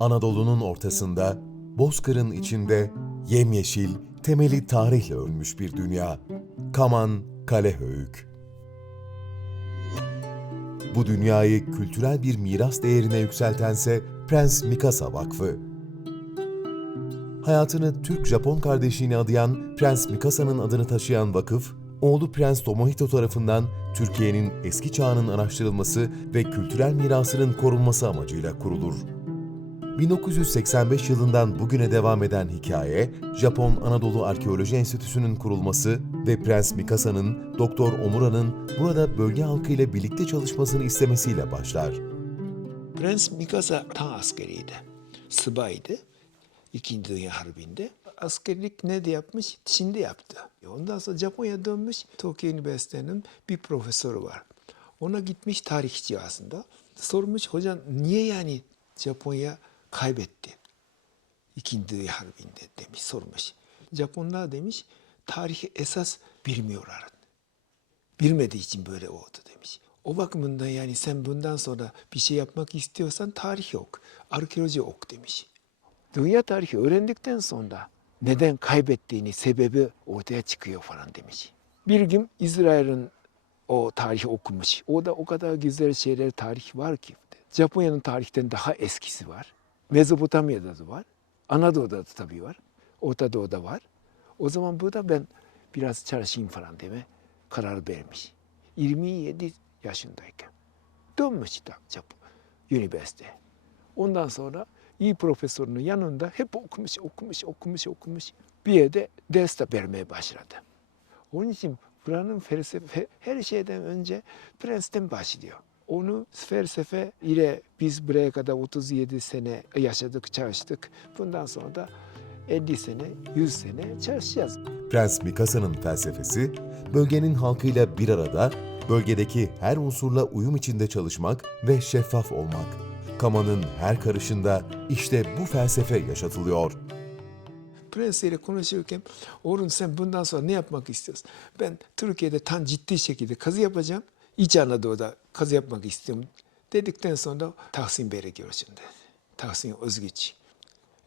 Anadolu'nun ortasında, bozkırın içinde yemyeşil, temeli tarihle örmüş bir dünya. Kaman Kalehöyük. Bu dünyayı kültürel bir miras değerine yükseltense Prens Mikasa Vakfı. Hayatını Türk-Japon kardeşliğine adayan Prens Mikasa'nın adını taşıyan vakıf, oğlu Prens Tomohito tarafından Türkiye'nin eski çağının araştırılması ve kültürel mirasının korunması amacıyla kurulur. 1985 yılından bugüne devam eden hikaye, Japon Anadolu Arkeoloji Enstitüsü'nün kurulması ve Prens Mikasa'nın Doktor Omura'nın burada bölge halkıyla birlikte çalışmasını istemesiyle başlar. Prens Mikasa tan askeriydi. Subaydı. İkinci Dünya Harbi'nde. Askerlik ne de yapmış? Çin'de yaptı. Ondan sonra Japonya dönmüş. Tokyo Üniversitesi'nin bir profesörü var. Ona gitmiş tarihçi aslında. Sormuş hocam niye yani Japonya kaybetti? İkinci Dünya Harbi'nde demiş sormuş. Japonlar demiş tarihi esas bilmiyorlar. Bilmediği için böyle oldu demiş. O bakımından yani sen bundan sonra bir şey yapmak istiyorsan tarih yok, arkeoloji ok demiş. Dünya tarihi öğrendikten sonra neden kaybettiğini, sebebi ortaya çıkıyor falan demiş. Bir gün İsrail'in o tarihi okumuş. O da o kadar güzel şeyler, tarih var ki. Japonya'nın tarihten daha eskisi var. Mezopotamya'da da var. Anadolu'da da tabii var. Orta Doğu'da var. O zaman burada ben biraz çalışayım falan deme karar vermiş. 27 yaşındayken. Dönmüş Japon üniversite. Ondan sonra iyi profesörünün yanında hep okumuş, okumuş, okumuş, okumuş. Bir yerde ders de vermeye başladı. Onun için buranın felsefe her şeyden önce Prens'ten başlıyor. Onu felsefe ile biz buraya kadar 37 sene yaşadık, çalıştık. Bundan sonra da 50 sene, 100 sene çalışacağız. Prens Mikasa'nın felsefesi, bölgenin halkıyla bir arada, bölgedeki her unsurla uyum içinde çalışmak ve şeffaf olmak. Kama'nın her karışında işte bu felsefe yaşatılıyor. Prens ile konuşurken Orhun sen bundan sonra ne yapmak istiyorsun? Ben Türkiye'de tam ciddi şekilde kazı yapacağım. İç Anadolu'da kazı yapmak istiyorum dedikten sonra Tahsin Bey'le görüşün dedi. Tahsin Özgüç.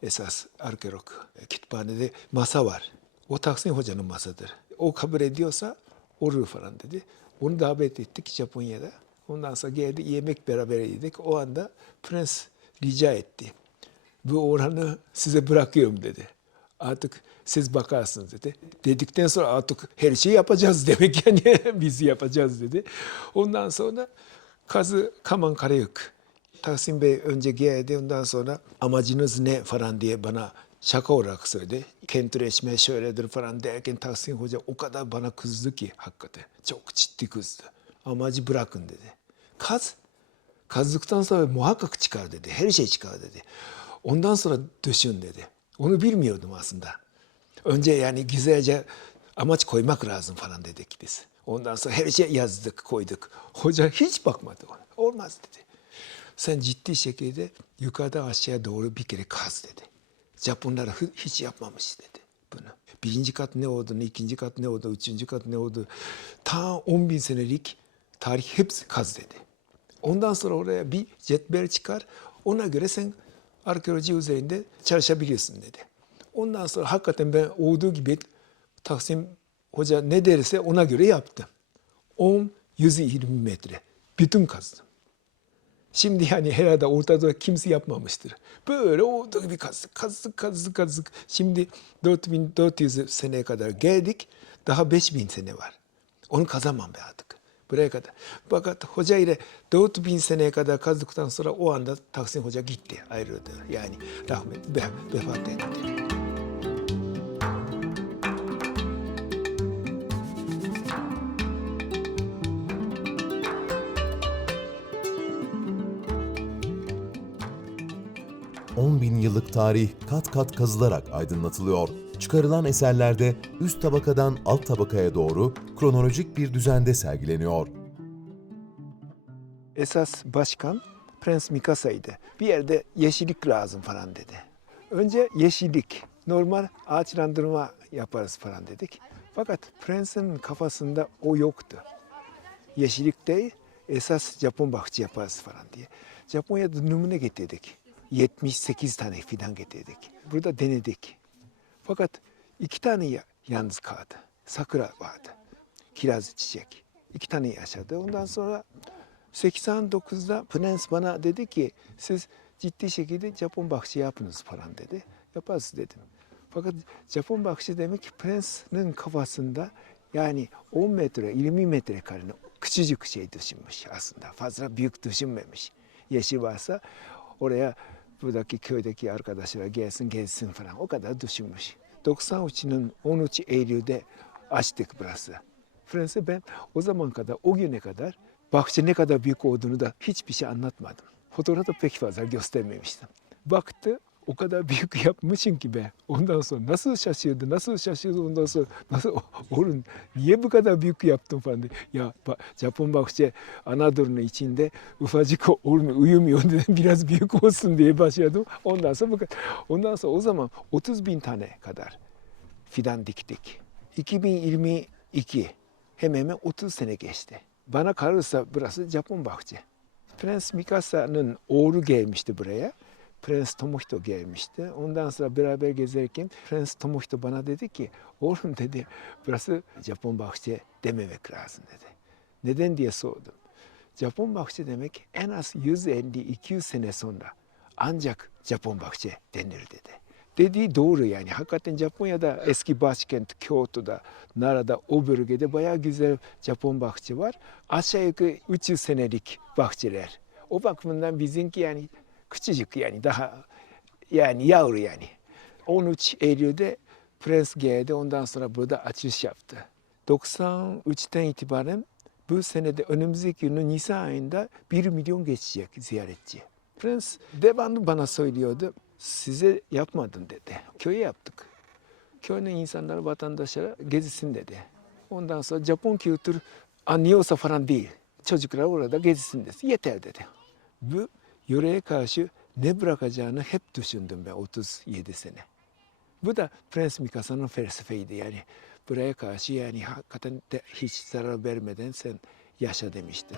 Esas arkeolog. Kütüphanede masa var. O Tahsin Hoca'nın masadır. O kabul ediyorsa olur falan dedi. Onu davet ettik Japonya'da. Ondan sonra geldi yemek beraber yedik. O anda Prens rica etti. Bu oranı size bırakıyorum dedi. Artık siz bakarsınız dedi. Dedikten sonra artık her şeyi yapacağız demek yani biz yapacağız dedi. Ondan sonra kazı Kaman Karayük. Tahsin Bey önce geldi ondan sonra amacınız ne falan diye bana şaka olarak söyledi. Kentleşme şöyledir falan derken Tahsin Hoca o kadar bana kızdı ki hakikaten. Çok ciddi kızdı. Amacı bırakın dedi. Kaz Kazdıktan sonra muhakkak çıkar dedi. Her şey çıkar dedi. Ondan sonra düşün dedi. Onu bilmiyordum aslında. Önce yani güzelce amaç koymak lazım falan dedik biz. Ondan sonra her şey yazdık, koyduk. Hoca hiç bakmadı ona. Olmaz dedi. Sen ciddi şekilde yukarıda aşağıya doğru bir kere kaz dedi. Japonlar hiç yapmamış dedi bunu. Birinci kat ne olduğunu, ikinci kat ne olduğunu, üçüncü kat ne olduğunu, ta 10 bin senelik tarih hepsi kaz dedi. Ondan sonra oraya bir cetvel çıkar. Ona göre sen arkeoloji üzerinde çalışabilirsin dedi. Ondan sonra hakikaten ben olduğu gibi Taksim Hoca ne derse ona göre yaptım. 10, 120 metre. Bütün kazdım. Şimdi yani herhalde ortada kimse yapmamıştır. Böyle olduğu gibi kazdık, kazdık, kazdık, kazdık. Şimdi 4400 seneye kadar geldik. Daha 5000 sene var. Onu kazamam be artık. Buraya kadar. Fakat hoca ile 4000 seneye kadar kazdıktan sonra o anda Taksim Hoca gitti, ayrıldı. Yani rahmet, ve, vefat etti. 10 bin yıllık tarih kat kat kazılarak aydınlatılıyor. Çıkarılan eserlerde üst tabakadan alt tabakaya doğru kronolojik bir düzende sergileniyor. esas başkan Prens Mikasa'ydı. Bir yerde yeşillik lazım falan dedi. Önce yeşillik, normal ağaçlandırma yaparız falan dedik. Fakat prensin kafasında o yoktu. Yeşillik değil, esas Japon bahçe yaparız falan diye. Japonya'da numune getirdik. 78 tane fidan getirdik. Burada denedik. Fakat iki tane ya- yalnız kaldı. Sakura vardı. Kiraz çiçek. İki tane yaşadı. Ondan sonra 89'da Prens bana dedi ki siz ciddi şekilde Japon bahçe yapınız falan dedi. Yaparız dedim. Fakat Japon bahçe demek Prens'in kafasında yani 10 metre, 20 metrekarenin küçücük şey düşünmüş aslında. Fazla büyük düşünmemiş. Yeşil varsa oraya buradaki köydeki arkadaşlar gelsin gelsin falan o kadar düşünmüş. 93'ün 13 Eylül'de açtık burası. Fransa ben o zaman kadar, o güne kadar bahçe ne kadar büyük olduğunu da hiçbir şey anlatmadım. Fotoğrafta pek fazla göstermemiştim. Baktı o kadar büyük yapmışım ki be. Ondan sonra nasıl şaşırdı, nasıl şaşırdı ondan sonra nasıl oğlum niye bu kadar büyük yaptın falan diye. Ya Japon bahçe Anadolu'nun içinde ufacık olmuyor, uyumuyor dedim biraz büyük olsun diye başladım. Ondan sonra bu kadar. Ondan sonra o zaman 30 bin tane kadar fidan diktik. 2022 hemen hemen 30 sene geçti. Bana kalırsa burası Japon bahçe. Prens Mikasa'nın oğlu gelmişti buraya. Prens Tomohito gelmişti. Ondan sonra beraber gezerken Prens Tomohito bana dedi ki oğlum dedi burası Japon bahçe dememek lazım dedi. Neden diye sordum. Japon bahçe demek en az 150-200 sene sonra ancak Japon bahçe denir dedi. Dediği doğru yani. Hakikaten Japonya'da eski başkent Kyoto'da, Nara'da o bölgede bayağı güzel Japon bahçe var. Aşağı yukarı 300 senelik bahçeler. O bakımdan bizimki yani küçücük yani daha yani yavru yani. 13 Eylül'de Prens geldi ondan sonra burada açılış yaptı. 93'ten itibaren bu senede önümüzdeki yılın Nisan ayında 1 milyon geçecek ziyaretçi. Prens devamlı bana söylüyordu. Size yapmadım dedi. Köye yaptık. Köyün insanları vatandaşlara gezsin dedi. Ondan sonra Japon kültür anlıyorsa falan değil. Çocuklar orada gezsin dedi. Yeter dedi. Bu yöreye karşı ne bırakacağını hep düşündüm ben 37 sene. Bu da Prens Mikasa'nın felsefeydi yani. Buraya karşı yani hakikaten de hiç zarar vermeden sen yaşa demişti.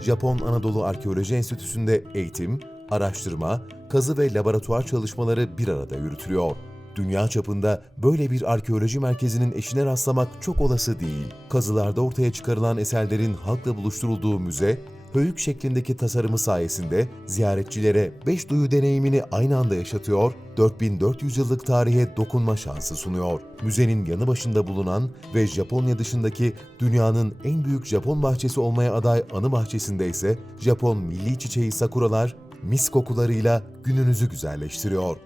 Japon Anadolu Arkeoloji Enstitüsü'nde eğitim, araştırma, kazı ve laboratuvar çalışmaları bir arada yürütülüyor. Dünya çapında böyle bir arkeoloji merkezinin eşine rastlamak çok olası değil. Kazılarda ortaya çıkarılan eserlerin halkla buluşturulduğu müze, höyük şeklindeki tasarımı sayesinde ziyaretçilere beş duyu deneyimini aynı anda yaşatıyor, 4400 yıllık tarihe dokunma şansı sunuyor. Müzenin yanı başında bulunan ve Japonya dışındaki dünyanın en büyük Japon bahçesi olmaya aday anı bahçesinde ise Japon milli çiçeği sakuralar mis kokularıyla gününüzü güzelleştiriyor.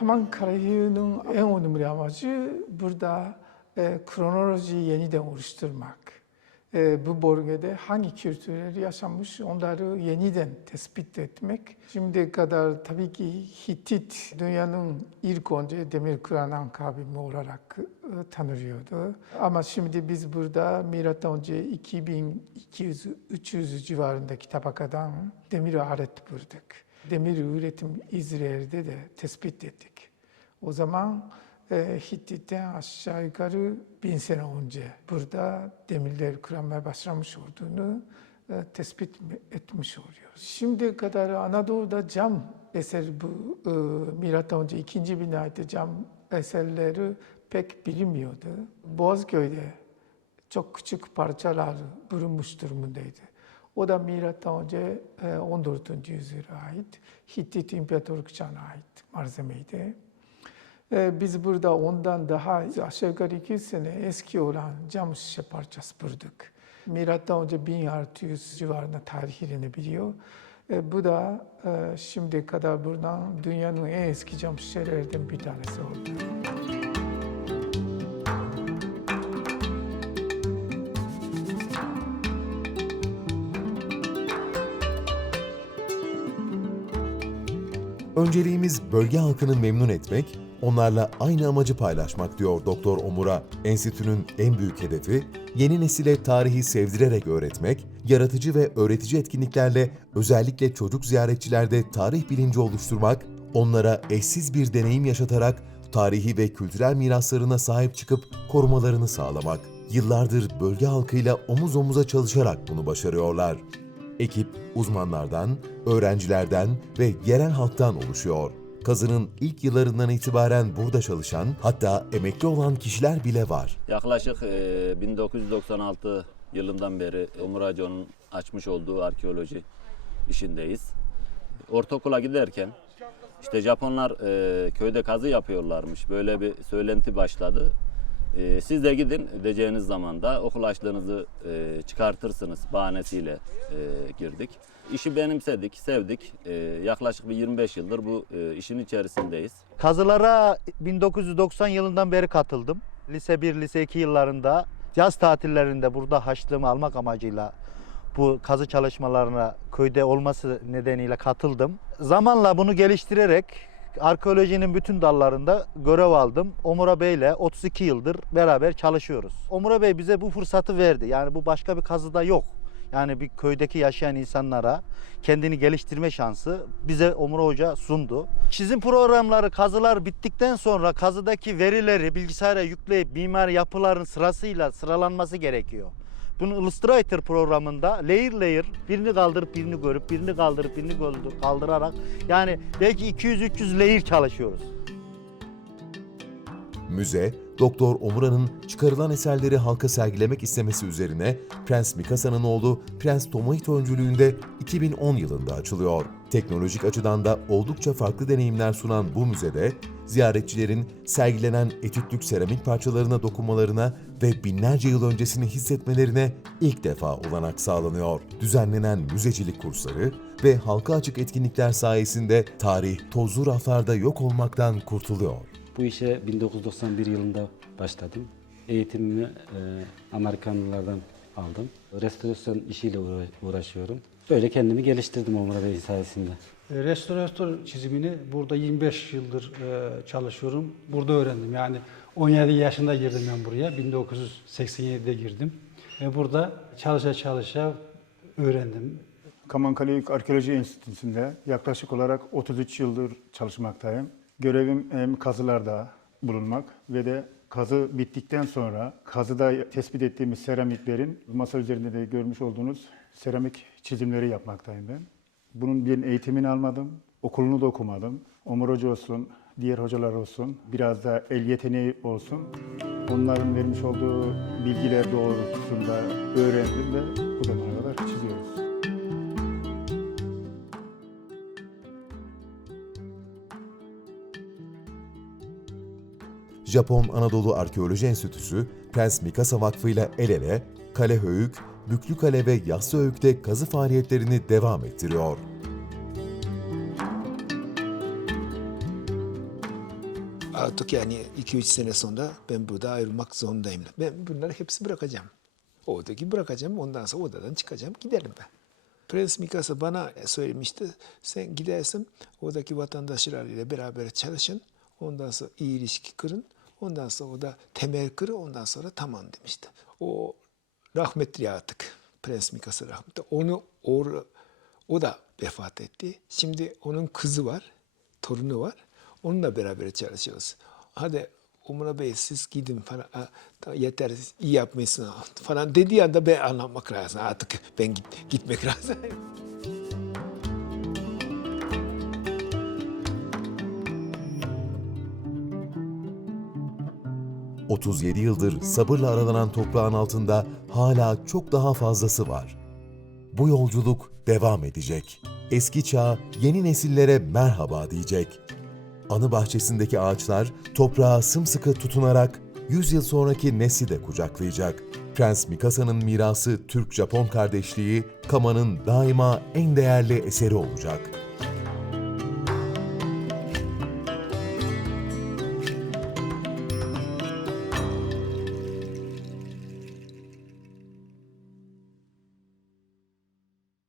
Kaman Karayü'nün en önemli amacı burada e, kronoloji yeniden oluşturmak. E, bu bölgede hangi kültürler yaşamış onları yeniden tespit etmek. Şimdiye kadar tabii ki Hitit dünyanın ilk önce demir kıranan kavmi olarak e, tanınıyordu. Ama şimdi biz burada milattan önce 2200-300 civarındaki tabakadan demir alet bulduk demir üretim İsrail'de de tespit ettik. O zaman e, Hittit'ten aşağı yukarı bin sene önce burada demirler kıramaya başlamış olduğunu e, tespit etmiş oluyoruz. Şimdi kadar Anadolu'da cam eser bu e, milattan önce ikinci bin ait cam eserleri pek bilinmiyordu. Boğazköy'de çok küçük parçalar bulunmuş durumundaydı. O da milattan önce e, 14. yüzyıla ait Hittit İmparatorluk çağına ait malzemeydi. E, Biz burada ondan daha aşağı yukarı 200 sene eski olan cam şişe parçası bulduk. Milattan önce 1600 civarında tarihini biliyor. E, Bu da e, şimdiye kadar bulunan dünyanın en eski cam şişelerden bir tanesi oldu. Önceliğimiz bölge halkını memnun etmek, onlarla aynı amacı paylaşmak diyor Doktor Omura. Enstitünün en büyük hedefi yeni nesile tarihi sevdirerek öğretmek, yaratıcı ve öğretici etkinliklerle özellikle çocuk ziyaretçilerde tarih bilinci oluşturmak, onlara eşsiz bir deneyim yaşatarak tarihi ve kültürel miraslarına sahip çıkıp korumalarını sağlamak. Yıllardır bölge halkıyla omuz omuza çalışarak bunu başarıyorlar. Ekip uzmanlardan, öğrencilerden ve yerel halktan oluşuyor. Kazının ilk yıllarından itibaren burada çalışan, hatta emekli olan kişiler bile var. Yaklaşık e, 1996 yılından beri Umur Hacı'nın açmış olduğu arkeoloji işindeyiz. Ortaokula giderken işte Japonlar e, köyde kazı yapıyorlarmış. Böyle bir söylenti başladı. E, siz de gidin diyeceğiniz zaman da okul e, çıkartırsınız bahanesiyle e, girdik. İşi benimsedik, sevdik. E, yaklaşık bir 25 yıldır bu e, işin içerisindeyiz. Kazılara 1990 yılından beri katıldım. Lise 1, lise 2 yıllarında yaz tatillerinde burada haçlığımı almak amacıyla bu kazı çalışmalarına köyde olması nedeniyle katıldım. Zamanla bunu geliştirerek arkeolojinin bütün dallarında görev aldım. Omura Bey ile 32 yıldır beraber çalışıyoruz. Omura Bey bize bu fırsatı verdi. Yani bu başka bir kazıda yok. Yani bir köydeki yaşayan insanlara kendini geliştirme şansı bize Omur Hoca sundu. Çizim programları, kazılar bittikten sonra kazıdaki verileri bilgisayara yükleyip mimar yapıların sırasıyla sıralanması gerekiyor. Bunu Illustrator programında layer layer birini kaldırıp birini görüp birini kaldırıp birini kaldırarak yani belki 200-300 layer çalışıyoruz. Müze, Doktor Omura'nın çıkarılan eserleri halka sergilemek istemesi üzerine Prens Mikasa'nın oğlu Prens Tomohito öncülüğünde 2010 yılında açılıyor. Teknolojik açıdan da oldukça farklı deneyimler sunan bu müzede ziyaretçilerin sergilenen etütlük seramik parçalarına dokunmalarına ve binlerce yıl öncesini hissetmelerine ilk defa olanak sağlanıyor. Düzenlenen müzecilik kursları ve halka açık etkinlikler sayesinde tarih tozlu raflarda yok olmaktan kurtuluyor. Bu işe 1991 yılında başladım. Eğitimimi e, Amerikanlılardan aldım. Restorasyon işiyle uğra- uğraşıyorum. Böyle kendimi geliştirdim Omura Bey sayesinde. E, Restorasyon çizimini burada 25 yıldır e, çalışıyorum. Burada öğrendim. Yani 17 yaşında girdim ben buraya. 1987'de girdim. Ve burada çalışa çalışa öğrendim. Kamankale Arkeoloji Enstitüsü'nde yaklaşık olarak 33 yıldır çalışmaktayım. Görevim hem kazılarda bulunmak ve de kazı bittikten sonra kazıda tespit ettiğimiz seramiklerin masa üzerinde de görmüş olduğunuz seramik çizimleri yapmaktayım ben. Bunun bir eğitimini almadım, okulunu da okumadım. Omur Hoca olsun, diğer hocalar olsun, biraz da el yeteneği olsun. Onların vermiş olduğu bilgiler doğrultusunda öğrendim ve bu zamana kadar çiziyoruz. Japon Anadolu Arkeoloji Enstitüsü, Prens Mikasa Vakfı ile el ele, Kale Höyük, Büklü Kale ve Yassı Höyük'te kazı faaliyetlerini devam ettiriyor. Artık yani 2-3 sene sonra ben burada ayrılmak zorundayım. Ben bunları hepsi bırakacağım. Oradaki bırakacağım. Ondan sonra odadan çıkacağım. Giderim ben. Prens Mikasa bana söylemişti. Sen gidersin oradaki vatandaşlarıyla beraber çalışın. Ondan sonra iyi ilişki kurun. Ondan sonra o da temel kırı. Ondan sonra tamam demişti. O rahmetli artık. Prens Mikasa rahmetli. Onu o, o da vefat etti. Şimdi onun kızı var. Torunu var. Onunla beraber çalışıyoruz. Hadi Umra Bey siz gidin falan. "Aa, tamam, yeter iyi yapmışsın falan dediği anda ben anlamak lazım. Artık ben git, gitmek lazım. 37 yıldır sabırla aralanan toprağın altında hala çok daha fazlası var. Bu yolculuk devam edecek. Eski çağ yeni nesillere merhaba diyecek. Anı bahçesindeki ağaçlar toprağa sımsıkı tutunarak 100 yıl sonraki nesli de kucaklayacak. Prens Mikasa'nın mirası Türk-Japon kardeşliği, Kama'nın daima en değerli eseri olacak.